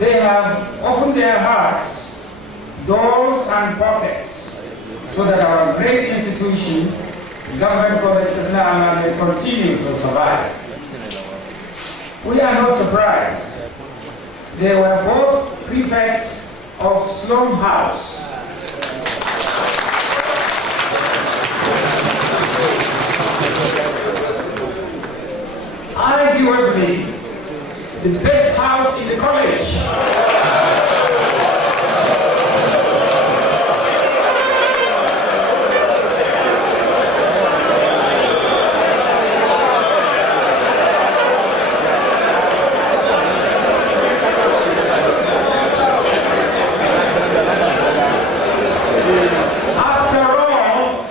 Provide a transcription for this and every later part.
They have opened their hearts, doors and pockets so that our great institution, Government College Katsina-Ala, may continue to survive. We are not surprised. They were both prefects of Slum House. Arguably, the best house in the college. After all,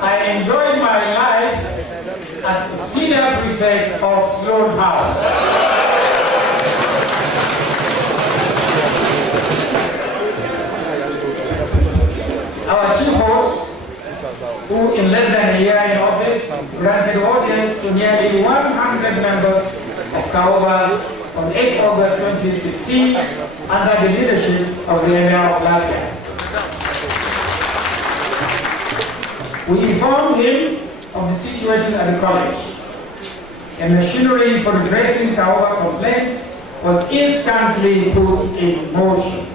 I enjoyed my life as senior prefect of Sloan House. Our chief host, who in less than a year in office, granted audience to nearly 100 members of KAOBA on 8 August 2015 under the leadership of the Emir of Lafayette. We informed him of the situation at the college. A machinery for addressing KAOBA complaints was instantly put in motion.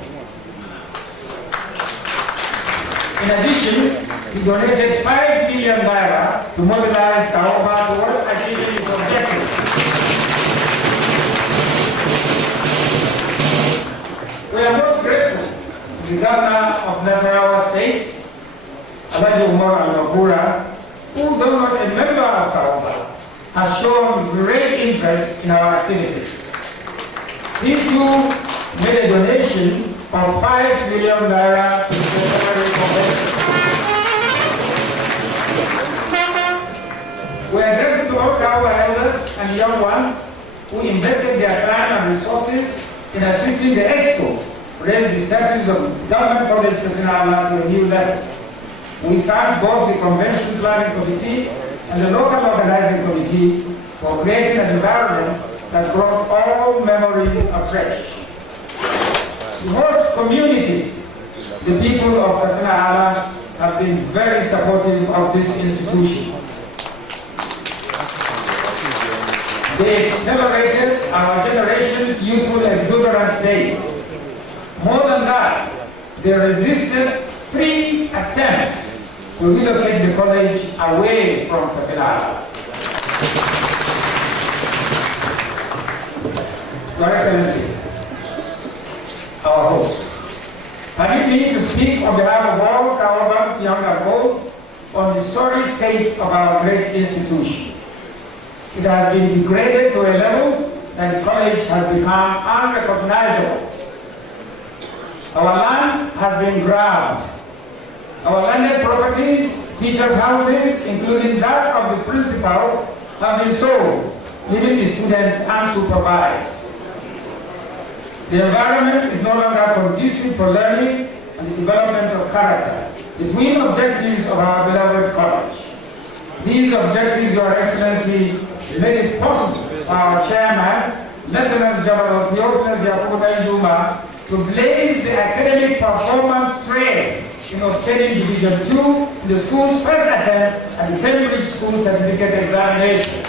In addition, he donated 5 million naira to mobilize KAOBA towards achieving its objective. We are most grateful to the governor of Nasarawa State, Alhaji Umar Al-Makura, who, though not a member of KAOBA, has shown great interest in our activities. He too made a donation of 5 million naira to the Centenary Convention. We are grateful to all KAOBA elders and young ones who invested their time and resources in assisting the Expo raise the status of Government College Katsina-Ala to a new level. We thank both the Convention Planning Committee and the local organizing committee for creating an environment that brought all memories afresh. The host community, the people of Katsina-Ala, have been very supportive of this institution. They celebrated our generation's youthful exuberant days. More than that, they resisted 3 attempts to relocate the college away from Katsina-Ala. Your Excellency, our host, permit me to speak on behalf of all KAOBAns, young and old, on the sorry state of our great institution. It has been degraded to a level that the college has become unrecognizable. Our land has been grabbed. Our landed properties, teachers' houses, including that of the principal, have been sold, leaving the students unsupervised. The environment is no longer conducive for learning and the development of character, the twin objectives of our beloved college. These objectives, Your Excellency, made it possible for our chairman, Lieutenant General Theophilus Yakubu Juma, to blaze the academic performance trail in obtaining Division II in the school's first attempt at the Cambridge School Certificate Examination.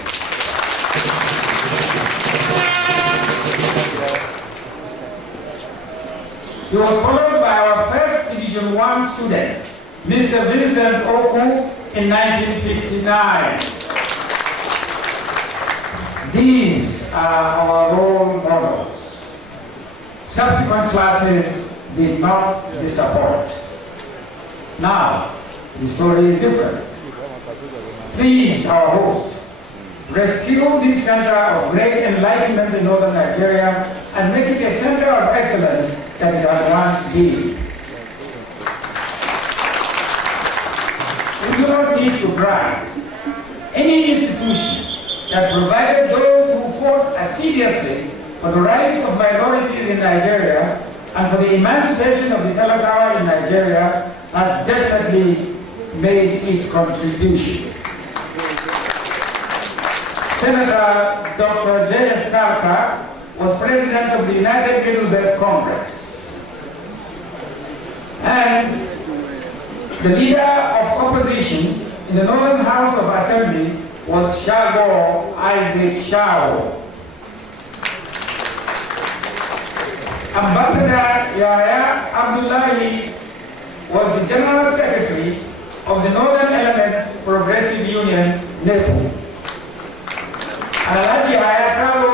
He was followed by our first Division I student, Mr. Vincent Oku, in 1959. These are our role models. Subsequent classes did not disappoint. Now, the story is different. Please, our host, rescue this center of great enlightenment in northern Nigeria and make it a center of excellence that it had once been. We do not need to brag. Any institution that provided those who fought assiduously for the rights of minorities in Nigeria and for the emancipation of the Talakawa in Nigeria has definitely made its contribution. Senator Dr. J.S. Kalka was president of the United Middle Belt Congress. And the leader of opposition in the Northern House of Assembly was Shago Isaac Shaw. Ambassador Yahya Abdullahi was the General Secretary of the Northern Elements Progressive Union, NEPU. And Alhaji Yahya Sabo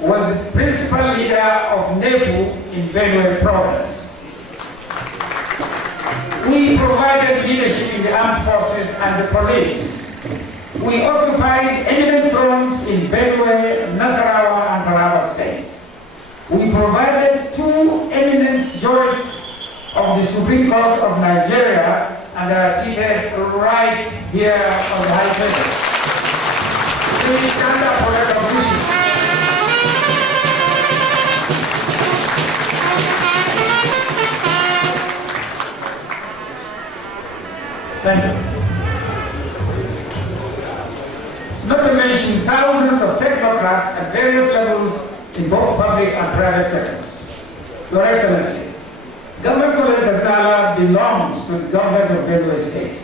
was the principal leader of NEPU in Benue Province. We provided leadership in the armed forces and the police. We occupied eminent thrones in Benue, Nasarawa, and Taraba states. We provided 2 eminent jurists of the Supreme Court of Nigeria, and they are seated right here on the high table. Please stand up for recognition. Thank you. Not to mention thousands of technocrats at various levels in both public and private sectors. Your Excellency, Government of Katsina-Ala belongs to the government of Benue State.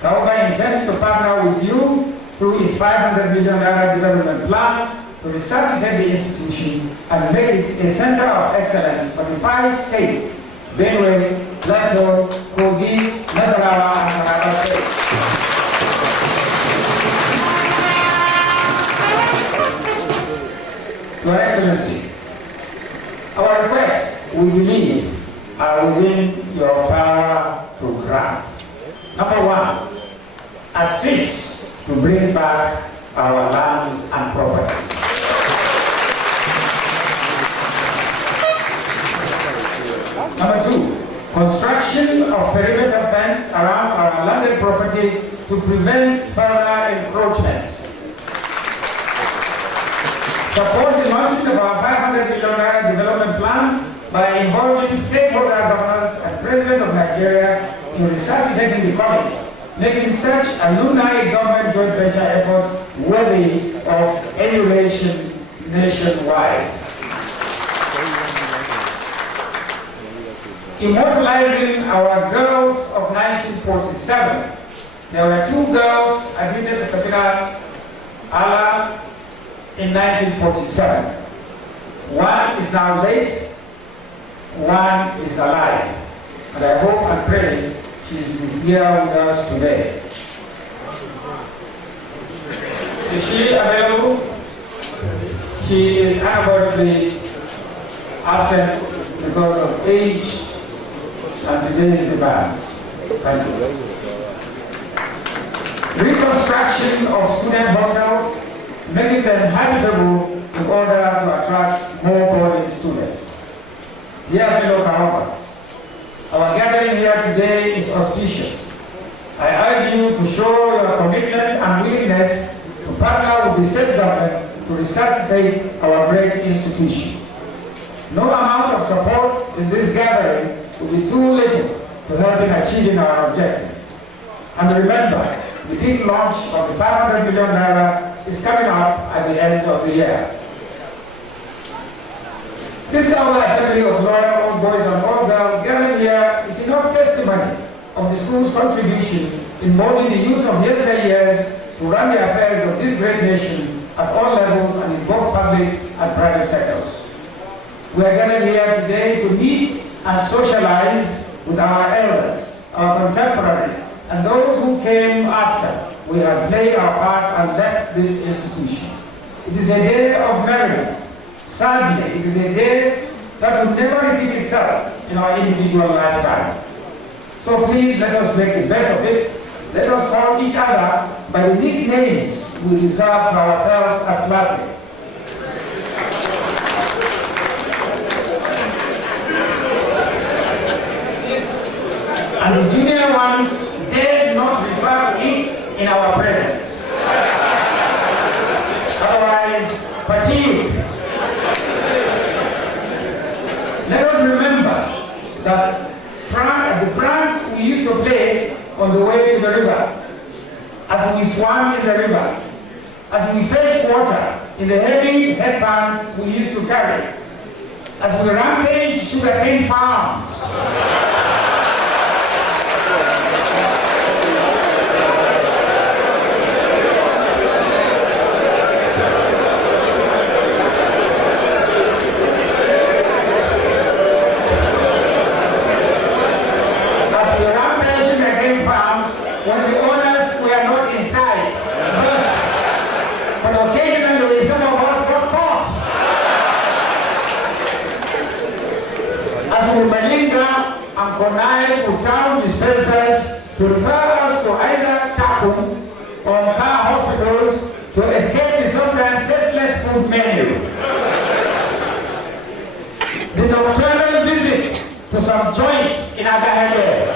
KAOBA intends to partner with you through its 500 million naira development plan to resuscitate the institution and make it a center of excellence for the 5 states, Benue, Plateau, Kogi, Nasarawa, and Taraba states. Your Excellency, our requests, we believe, are within your power to grant. Number 1, assist to bring back our land and property. Number 2, construction of perimeter fence around our landed property to prevent further encroachment. Support the launching of our 500 million naira development plan by involving stakeholder governors and President of Nigeria in resuscitating the college, making such a Lunai government joint venture effort worthy of emulation nationwide. Immortalizing our girls of 1947. There were 2 girls admitted to Katsina-Ala in 1947. One is now late, one is alive. And I hope and pray she is here with us today. Is she available? She is unavoidably absent because of age and today's demands. Thank you. Reconstruction of student hostels, making them habitable in order to attract more boarding students. Dear fellow KAOBAs, our gathering here today is auspicious. I urge you to show your commitment and willingness to partner with the state government to resuscitate our great institution. No amount of support in this gathering will be too little to help in achieving our objective. And remember, the big launch of the 500 million naira is coming up at the end of the year. This KAOBA assembly of loyal old boys and old girls gathered here is enough testimony of the school's contribution in molding the youth of yesteryears to run the affairs of this great nation at all levels and in both public and private sectors. We are gathered here today to meet and socialize with our elders, our contemporaries, and those who came after. We have played our parts and left this institution. It is a day of merriment. Sadly, it is a day that will never repeat itself in our individual lifetime. So please let us make the best of it. Let us call each other by the nicknames we reserve for ourselves as classmates. And the junior ones dare not refer to it in our presence. Otherwise, fatigue. Let us remember that the pranks we used to play on the way to the river, as we swam in the river, as we fetched water, in the heavy headbands we used to carry as we rampage sugarcane farms. When the owners were not in sight, but occasionally some of us got caught. As we malinga and connive with town dispensers to refer us to either Takum or car hospitals to escape the sometimes tasteless food menu. The nocturnal visits to some joints in Agahede.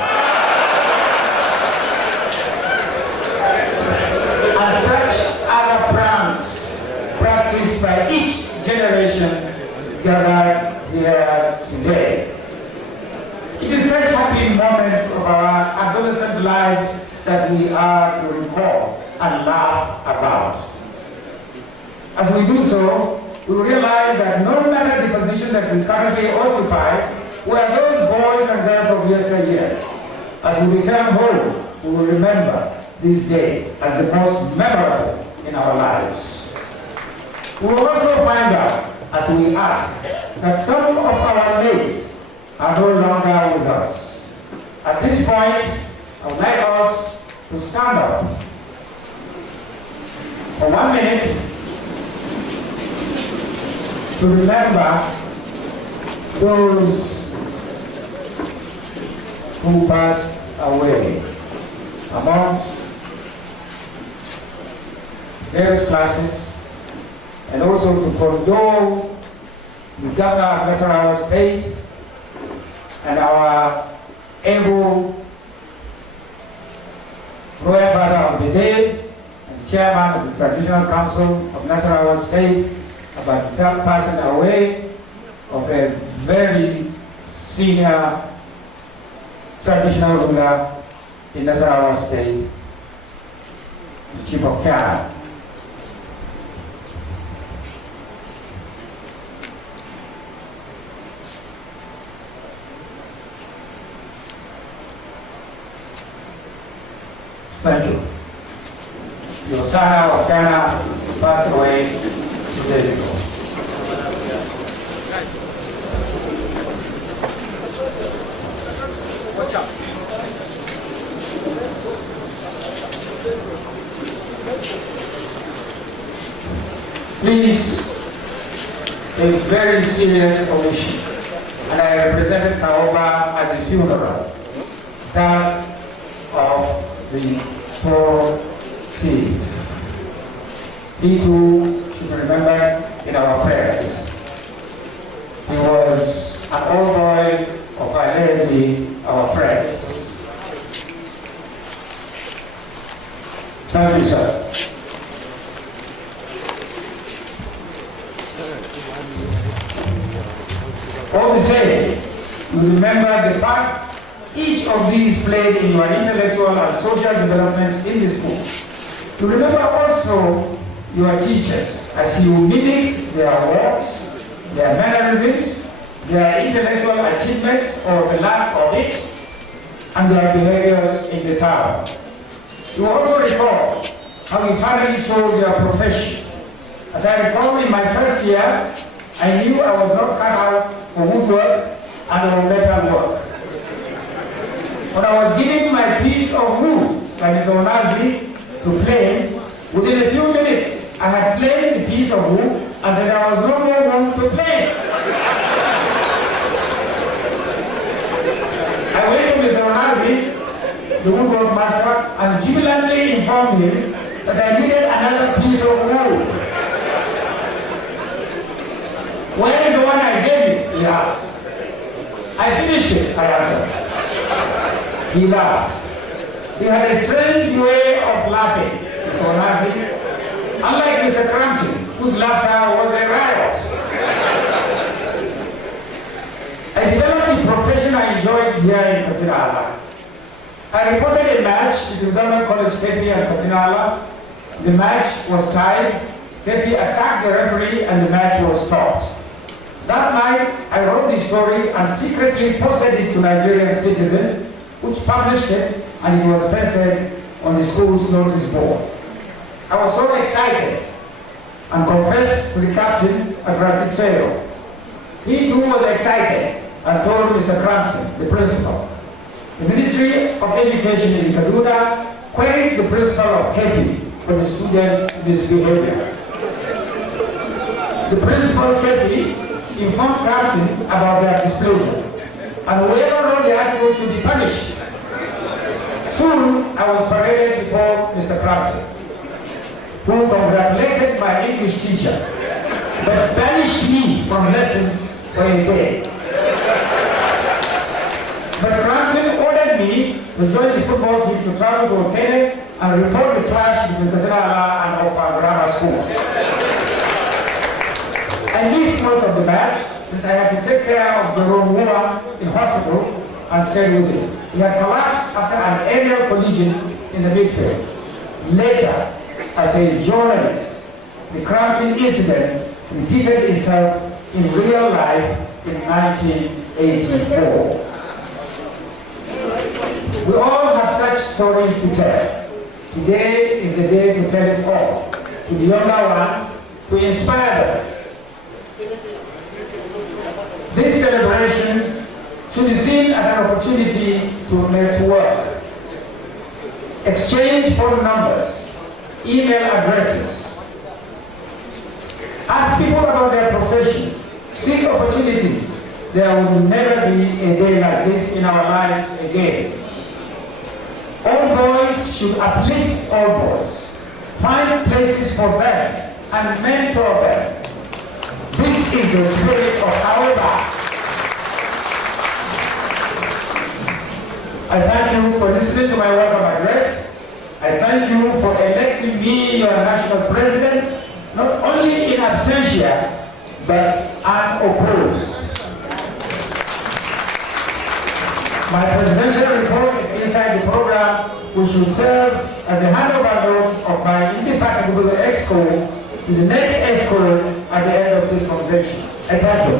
And such other pranks practiced by each generation gathered here today. It is such happy moments of our adolescent lives that we are to recall and laugh about. As we do so, we realize that no matter the position that we currently occupy, we are those boys and girls of yesteryears. As we return home, we will remember this day as the most memorable in our lives. We will also find out, as we ask, that some of our mates are no longer with us. At this point, I would like us to stand up for 1 minute to remember those who passed away amongst various classes, and also to condole the governor of Nasarawa State and our able royal father of the day and chairman of the Traditional Council of Nasarawa State about passing away of a very senior traditional ruler in Nasarawa State, the Chief of Kara. Thank you. The Osana of Ghana passed away 2 days ago. Watch out. Please take very serious omission, and I represented KAOBA at the funeral, that of the poor thief. He too should be remembered in our prayers. He was an old boy of Our Lady, our friends. Thank you, sir. All the same, you remember the part each of these played in your intellectual and social developments in the school. You remember also your teachers as you mimicked their walks, their mannerisms, their intellectual achievements or the lack of it, and their behaviors in the town. You also recall how you finally chose your profession. As I recall, in my first year, I knew I was not cut out for woodwork and or metal work. When I was given my piece of wood by Mr. Onazi to plane, within a few minutes, I had planed the piece of wood and there was no more room to plane. I went to Mr. Onazi, the woodwork master, and jubilantly informed him that I needed another piece of wood. Where is the one I gave you? He asked. I finished it, I answered. He laughed. He had a strange way of laughing, Mr. Onazi, unlike Mr. Crampton, whose laughter was a riot. I developed the profession I enjoyed here in Katsina-Ala. I reported a match between Government College Kefi and Katsina-Ala. The match was tied Kefi attacked the referee and the match was stopped. That night, I wrote the story and secretly posted it to Nigerian Citizen, which published it, and it was pasted on the school's notice board. I was so excited and confessed to the captain at Rapid Sale. He too was excited and told Mr. Crampton, the principal. The Ministry of Education in Kaduna queried the principal of Kefi for the students' misbehavior. The principal Kefi informed Crampton about their displeasure, and whoever wrote the article should be punished. Soon, I was paraded before Mr. Crampton, who congratulated my English teacher, but banished me from lessons for a day. But Crampton ordered me to join the football team to travel to Okene and report the clash between Katsina-Ala and Ofa Grammar School. I missed most of the match since I had to take care of Jerome Woman in hospital and stayed with him. He had collapsed after an aerial collision in the midfield. Later, as a journalist, the Crampton incident repeated itself in real life in 1984. We all have such stories to tell. Today is the day to tell it all, to the younger ones, to inspire them. This celebration should be seen as an opportunity to network, exchange phone numbers, email addresses, ask people about their professions, seek opportunities. There will never be a day like this in our lives again. All boys should uplift all boys, find places for them, and mentor them. This is the spirit of KAOBA. I thank you for listening to my welcome address. I thank you for electing me your national president, not only in absentia, but unopposed. My presidential report is inside the program, which will serve as a handover note of my indefatigable exco to the next exco at the end of this convention. I thank you.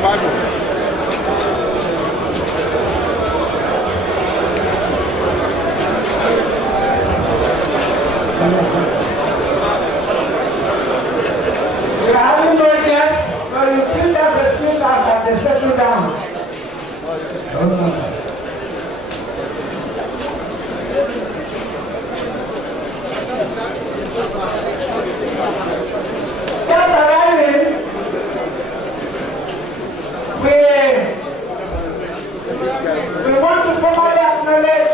You haven't no guests, but you still just excuse us that they settle down. Just arriving, we want to formally acknowledge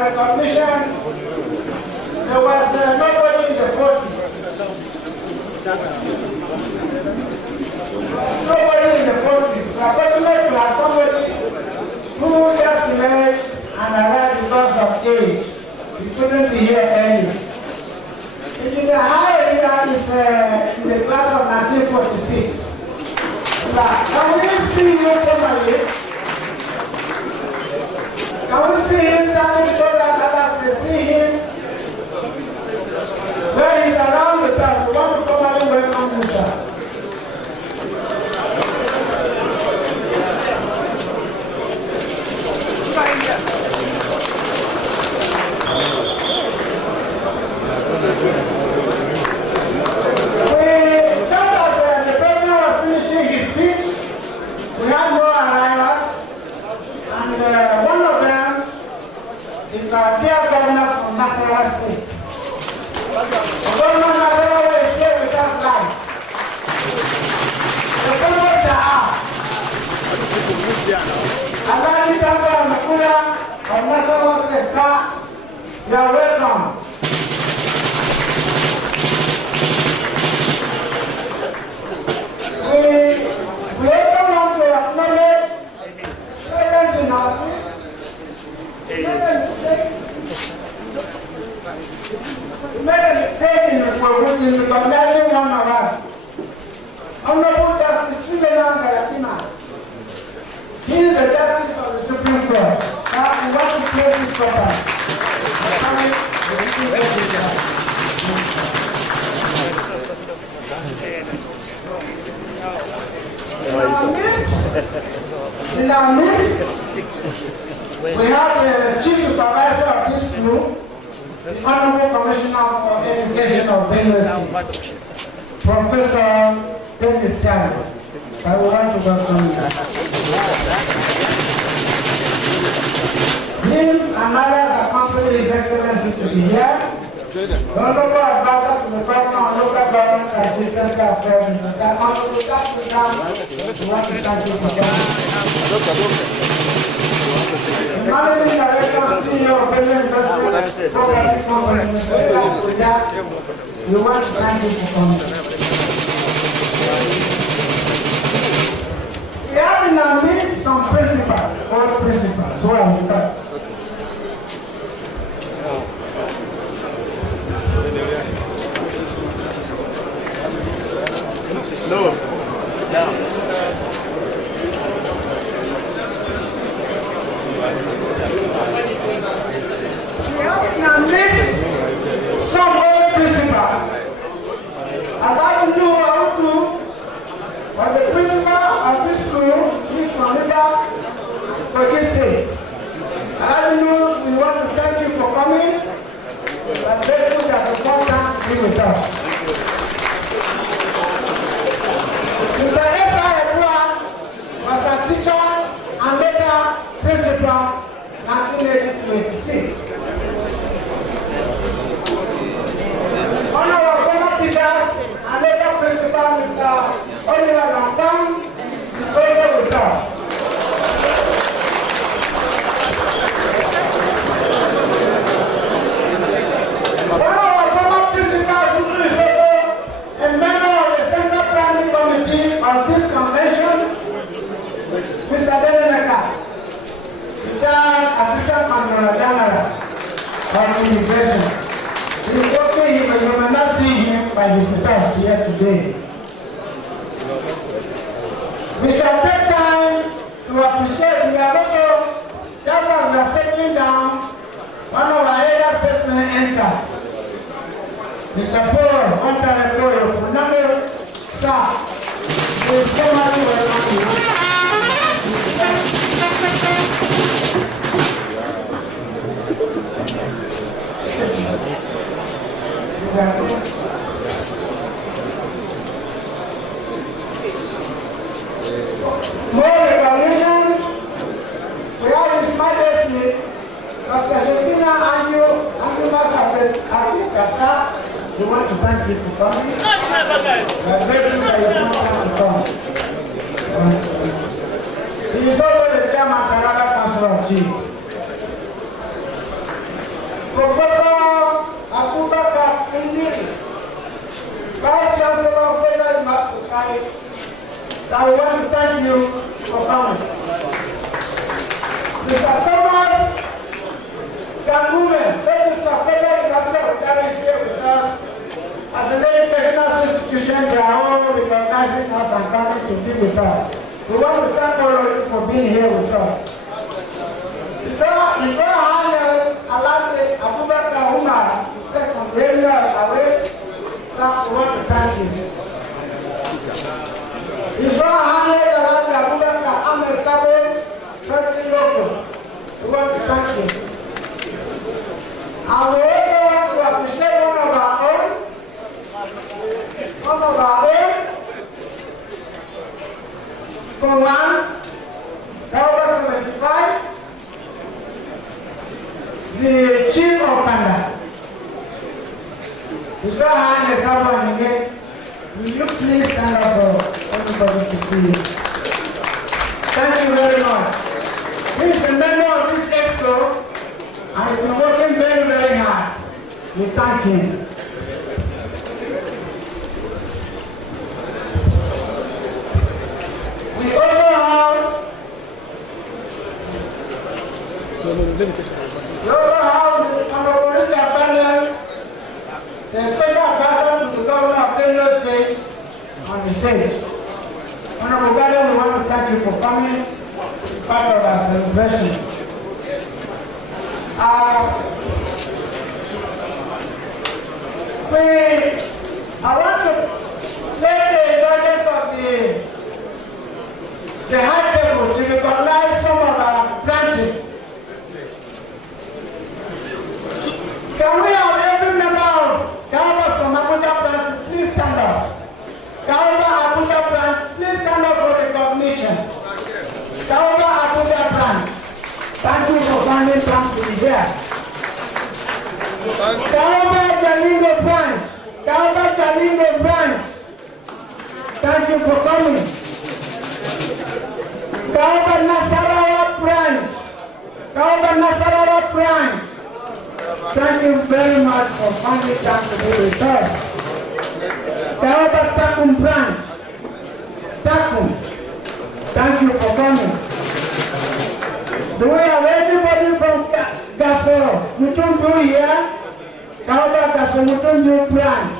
recognition. There was nobody in the 40s. Nobody in the 40s. We are fortunate to have somebody who just emerged and arrived because of age. He couldn't be here early. In the higher area is in the class of 1946. Can we see you formally? Can we see him standing so that others may see him? Where he's around with us, we want to formally welcome you, sir. Just as the president was finishing his speech, we had no arrivals, and one of them is our dear governor from Nasarawa State. Governor Nasarawa is here with us live. The governor is Alhaji Tamba Makula of Nasarawa State, sir. You are welcome. We also want to acknowledge parents in our midst. We made a mistake in recognizing one of us. Honorable Justice Suleiman Garatina. He is the Justice of the Supreme Court. Now we want to place his property. In our midst, we have the Chief Supervisor of this group, the Honorable Commissioner for Education of Benue State, Professor Dennis Chano. I would like to welcome you. Him and others accompany His Excellency to be here. The Honorable Advisor to the Governor on Local Government and Chieftaincy Affairs, Mr. Honorable Justice Ram, we want to thank you for that. Managing Director and CEO of Benue Investment Property Company, Mr. Abuja, we want to thank you for coming. We have in our midst some principals, board principals, who are with us. No. No. We have in our midst some old principals. Abadu Autu was the principal of this school. He's from Kogi State. Abadu, we want to thank you for coming. We are grateful that the program to be with us. Mr. Esa Edua was a teacher and later principal in 1986. One of our former teachers and later principal, Mr. Oliver Lampang, is also with us. One of our former principals who is also a member of the Central Planning Committee of this convention, Mr. Deneneka, retired Assistant Controller General of Immigration. He is working here, but you may not see him by his status here today. We shall take time to appreciate. We are also, just as we are settling down, one of our Mr. Paul, one time Paul, number stop. There's so much more recognition. We have His Majesty, Dr. Centenary Andrew Masabet, Kasa. We want to thank you for coming. We are grateful that you want to come. He is also the chairman of Canada Council of Chiefs. Professor Abubakar Indiri, Vice Chancellor of Federal University, I want to thank you for coming. Mr. Thomas Kangume, Register Federal University is here with us. As an educational institution, they are all recognizing us and coming to be with us. We want to thank all of you for being here with us. His Royal Highness Alhaji Abubakar Umar, the second area away, we want to thank you. His Royal Highness Alhaji Abubakar Ahmed Sabo, Secretary Local, we want to thank you. And we also want to appreciate one of our own, for one, KAOBA 75, the Chief of Panda. His Royal Highness Sabo Nige, will you please stand up for everybody to see you? Thank you very much. He is a member of this expo and has been working very, very hard. We thank him. We also have the Honorable Panel, the special advisor to the governor of Benue State on the stage. Honorable Governor, we want to thank you for coming part of our celebration. I want to play the indulgence of the high table to recognize some of our branches. Can we have every member of KAOBA from Abuja branch to please stand up? KAOBA Abuja branch, please stand up for recognition. KAOBA Abuja branch, thank you for finding time to be here. KAOBA Jalingo branch, KAOBA Jalingo branch, thank you for coming. KAOBA Nasarawa branch, KAOBA Nasarawa branch, thank you very much for finding time to be with us. KAOBA Takum branch, Takum, thank you for coming. Do we have anybody from Gaso Mutundu here? KAOBA Gaso Mutundu branch,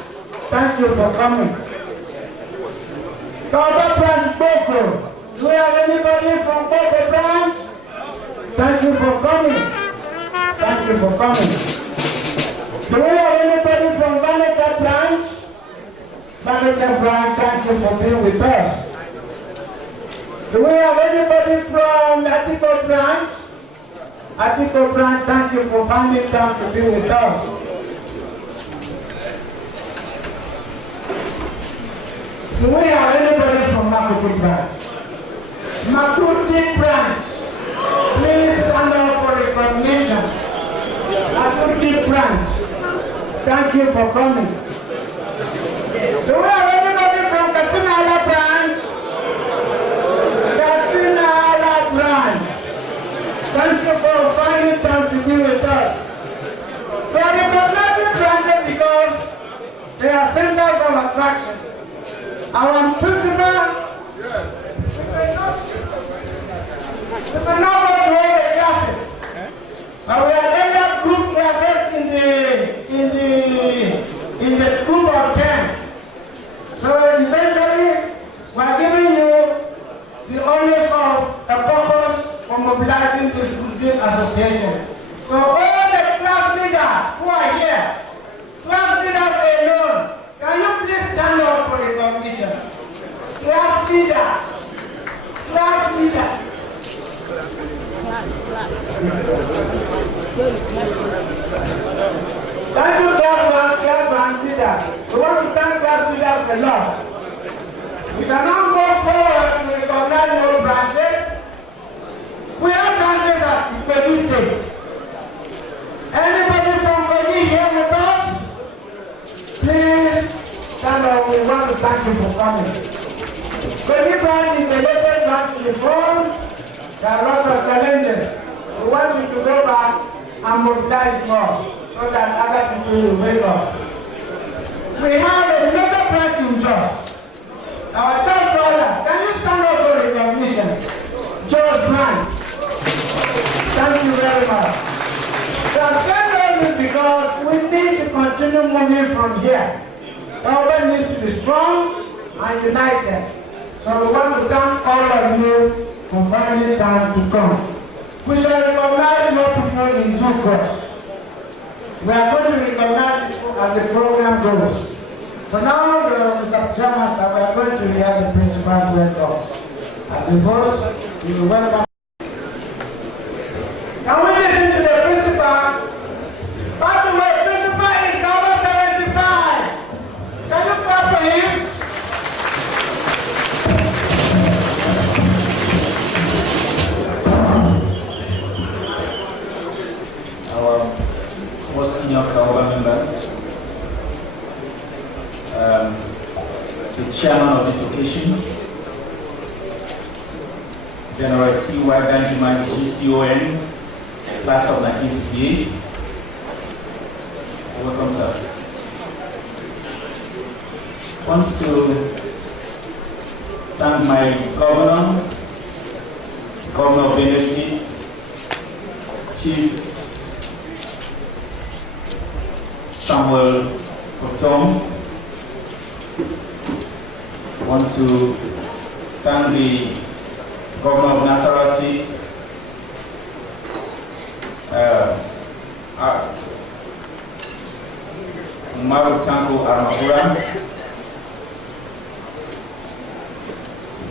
thank you for coming. KAOBA branch Boko, do we have anybody from Boko branch? Thank you for coming. Thank you for coming. Do we have anybody from Vaneta branch? Vaneta branch, thank you for being with us. Do we have anybody from Atiko branch? Atiko branch, thank you for finding time to be with us. Do we have anybody from Makuti branch? Makuti branch, please stand up for recognition. Makuti branch, thank you for coming. Do we have anybody from Katsina-Ala branch? Katsina-Ala branch, thank you for finding time to be with us. We are recognizing branches because they are centers of attraction. Our principal, we will not go to all the classes. We are earlier group classes in the group of 10. So eventually, we are giving you the honors of a purpose for mobilizing this association. So all the class leaders who are here, class leaders alone, leaders. Class leaders. Thank you, class leaders. We want to thank class leaders a lot. We can now go forward to recognize your branches. We have branches at Kogi State. Anybody from Kogi here with us? Please stand up. We want to thank you for coming. Kogi branch is the latest branch in the world. There are lots of challenges. We want you to go back and mobilize more so that other people will wake up. We have a major branch in Jos. Our top brothers, can you stand up for recognition? Jos branch. Thank you very much. So I'm saying all this because we need to continue moving from here. KAOBA needs to be strong and united. So we want to thank all of you for finding time to come. We shall recognize more people in due course. We are going to recognize people as the program goes. For now, Mr. Chairman, we are going to hear the principal's welcome. As the host, we will welcome. Can we listen to the principal? By the way, principal is KAOBA 75. Can you clap for him? Our most senior KAOBA member, the chairman of this occasion, General T.Y. Benjamin GCON, class of 1958. Welcome, sir. I want to thank my governor of Benue State, Chief Samuel Otom. I want to thank the governor of Nasarawa State, Umaru Tanko Armahura,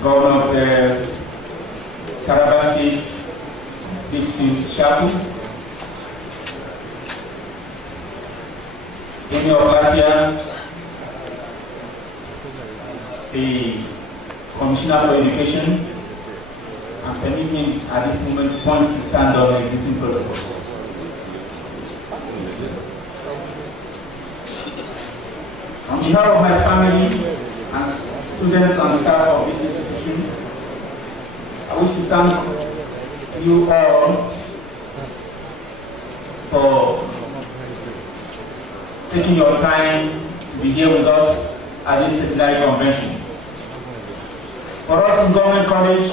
governor of Taraba State, Dixon Shaku, Amy of Latvia, the Commissioner for Education, and permit me at this moment point to stand on the existing protocols. On behalf of my family and students and staff of this institution, I wish to thank you all for taking your time to be here with us at this Centenary Convention. For us in Government College,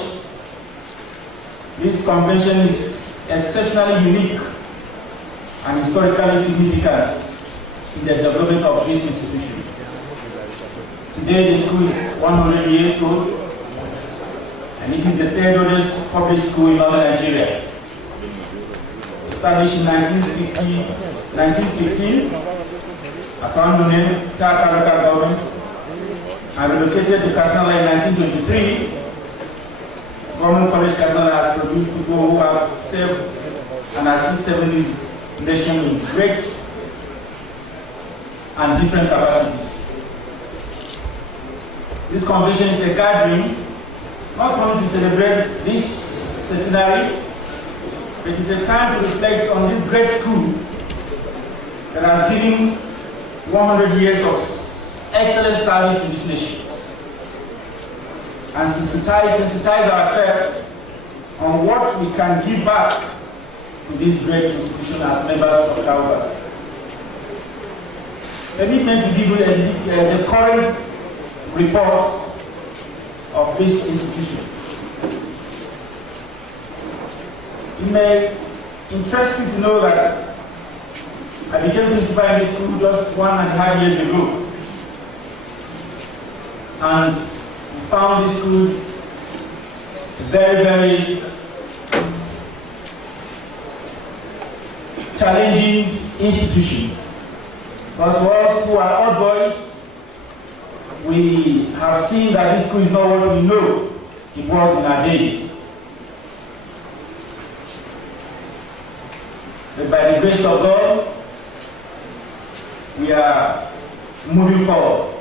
this convention is exceptionally unique and historically significant in the development of this institution. Today, the school is 100 years old, and it is the third oldest public school in northern Nigeria. Established in 1915 at Wanune, Taka local government, and relocated to Katsina-Ala in 1923. Government College Katsina-Ala has produced people who have served and are still serving this nation in great and different capacities. This convention is a gathering not only to celebrate this centenary, but it's a time to reflect on this great school that has given 100 years of excellent service to this nation, and sensitize ourselves on what we can give back to this great institution as members of KAOBA. Permit me to give you the current report of this institution. It may interest you to know that I became principal in this school just 1.5 years ago. And we found this school very, very challenging institution. Because for us who are old boys, we have seen that this school is not what we know it was in our days. But by the grace of God, we are moving forward.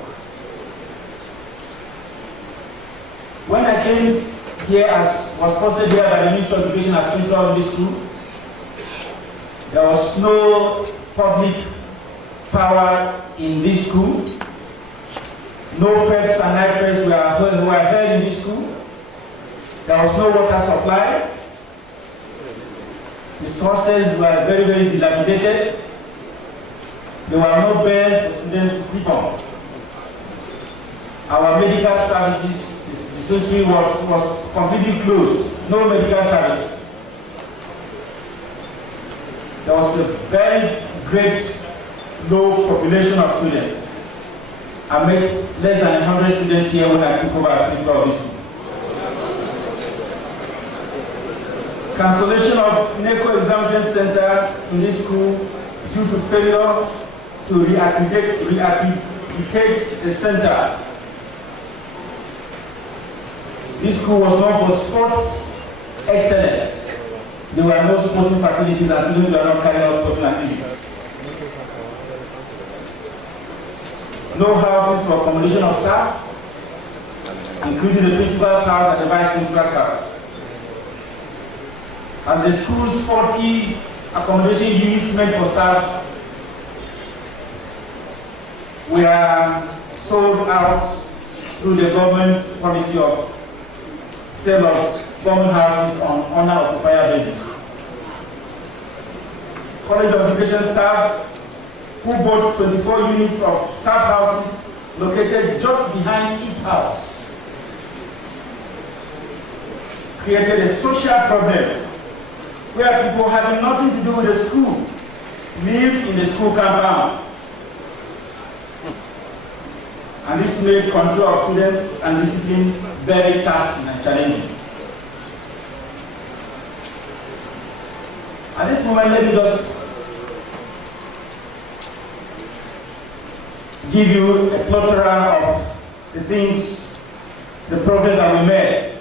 When I came here, as was posted here by the Minister of Education as principal of this school, there was no public power in this school. No preps and night preps were held in this school. There was no water supply. The hostels were very, very dilapidated. There were no beds for students to sleep on. Our medical services, the dispensary was completely closed. No medical services. There was a very great low population of students. I met less than 100 students here when I took over as principal of this school. Cancellation of NECO examination center in this school due to failure to reaccreditate the center. This school was known for sports excellence. There were no sporting facilities and students were not carrying out sporting activities. No houses for accommodation of staff, including the principal's house and the vice principal's house. As the school's 40 accommodation units meant for staff were sold out through the government policy of sale of government houses on owner-occupier basis. College of Education staff who bought 24 units of staff houses located just behind East House created a social problem where people having nothing to do with the school lived in the school compound. And this made control of students and discipline very tasking and challenging. At this moment, let me just give you a plethora of the things, the progress that we made.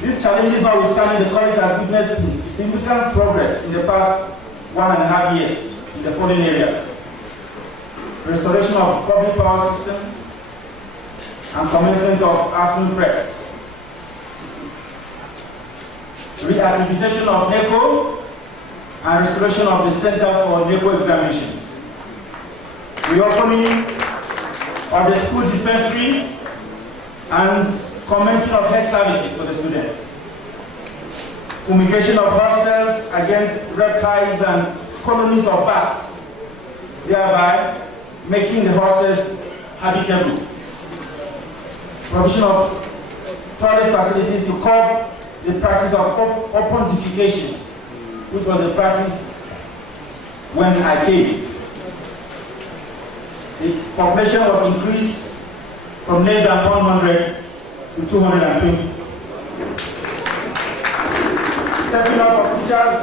These challenges notwithstanding, the college has witnessed significant progress in the past 1.5 years in the following areas: restoration of public power system and commencement of afternoon preps, reaccreditation of NECO and restoration of the Center for NECO examinations, reopening of the school dispensary and commencing of health services for the students, fumigation of hostels against reptiles and colonies of bats, thereby making the hostels habitable, provision of toilet facilities to curb the practice of open defecation, which was the practice when I came. The population was increased from less than 100 to 220. Stepping up of teachers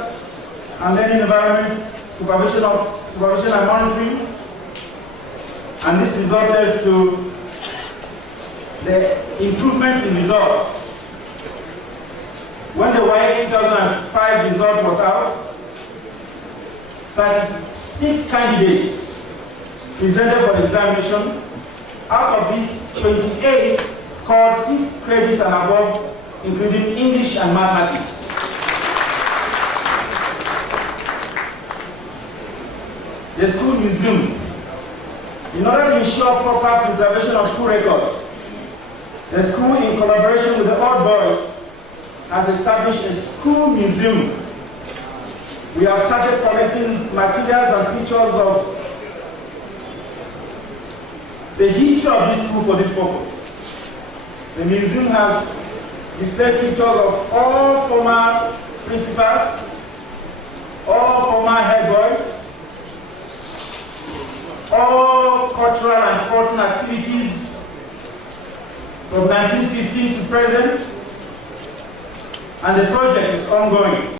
and learning environment, supervision and monitoring, and this resulted to the improvement in results. When the YA 2005 result was out, 36 candidates presented for the examination. Out of these, 28 scored 6 credits and above, including English and mathematics. The school museum, in order to ensure proper preservation of school records, the school, in collaboration with the Old Boys, has established a school museum. We have started collecting materials and pictures of the history of this school for this purpose. The museum has displayed pictures of all former principals, all former head boys, all cultural and sporting activities from 1915 to present, and the project is ongoing.